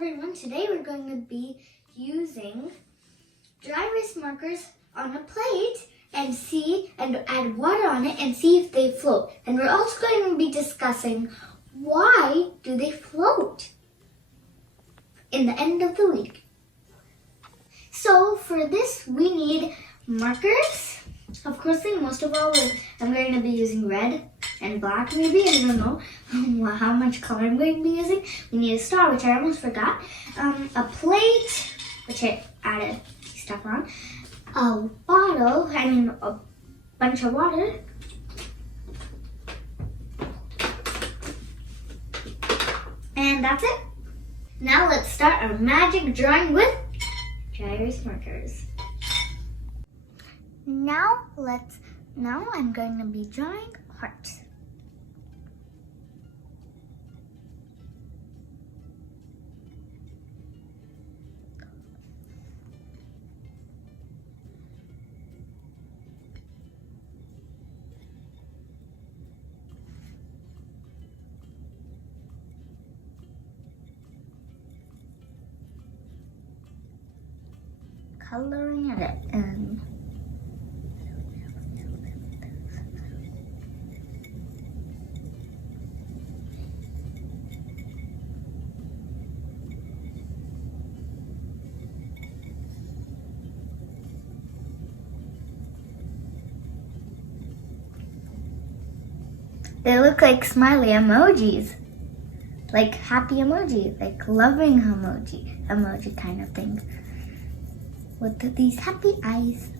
everyone, today we're going to be using dry erase markers on a plate and add water on it and see if they float. And we're also going to be discussing why do they float in the end of the week. So for this we need markers. Of course, most of all, I'm going to be using red and black maybe. I don't know how much color I'm going to be using. We need a star, which I almost forgot. A plate, which I added stuff on. A bottle, a bunch of water. And that's it. Now let's start our magic drawing with dry erase markers. Now I'm going to be drawing hearts. Coloring it in. They look like smiley emojis, like happy emoji, like loving emoji kind of thing, with these happy eyes.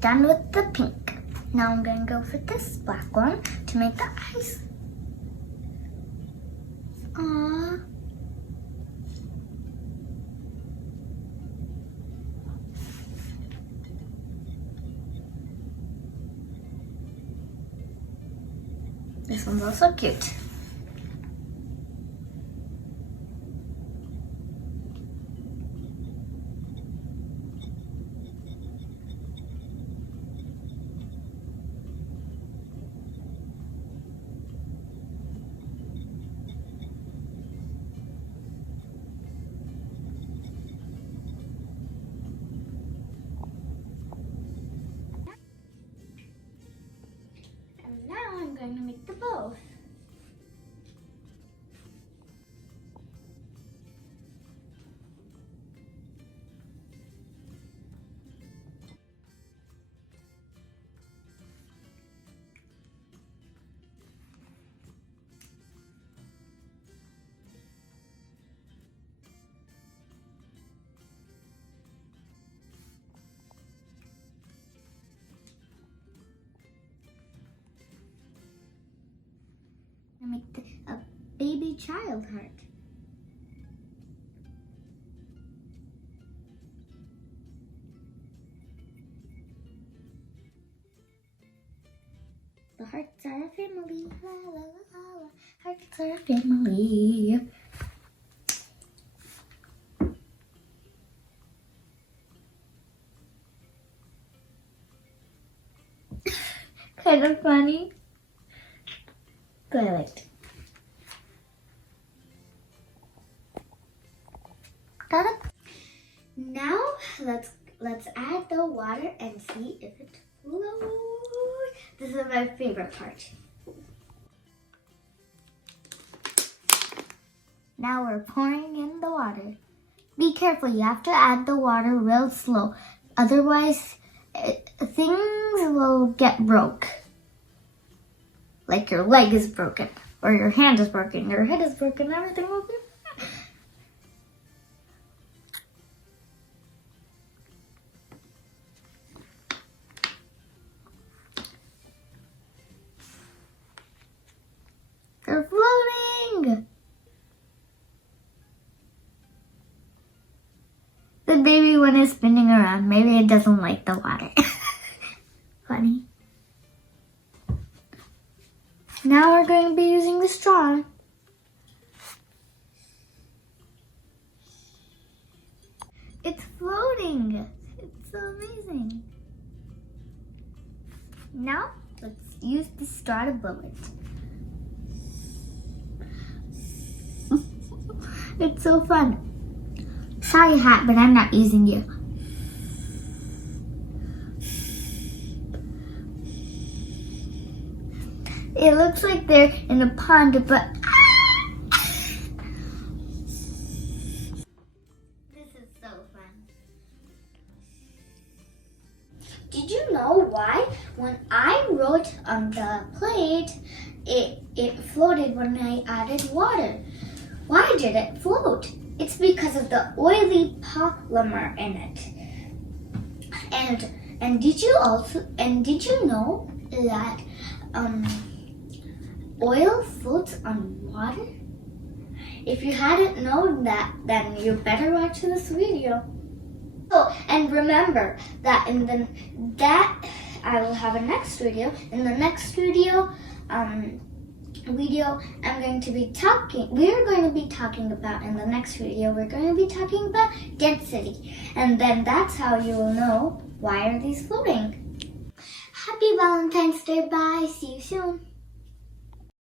Done with the pink. Now I'm going to go for this black one to make the eyes. Aww. This one's also cute. And now I'm going to make the bow. I make a baby child heart. The hearts are a family. La, la, la, la. Hearts are a family. Kind of funny. But I liked it. Got it? Now let's add the water and see if it flows. This is my favorite part. Now we're pouring in the water. Be careful, you have to add the water real slow. Otherwise, things will get broke. Like your leg is broken, or your hand is broken, your head is broken, everything will be fine. They're floating! The baby one is spinning around. Maybe it doesn't like the water. Funny. Now we're going to be using the straw. It's floating. It's so amazing. Now, let's use the straw to blow it. It's so fun. Sorry, Hat, but I'm not using you. It looks like they're in a pond, but this is so fun. Did you know why? When I wrote on the plate, it floated when I added water. Why did it float? It's because of the oily polymer in it. And did you know that oil floats on water? If you hadn't known that, then you better watch this video. Oh, and remember that I will have a next video. In the next video, we're going to be talking about density, and then that's how you will know why are these floating. Happy Valentine's Day. Bye. See you soon.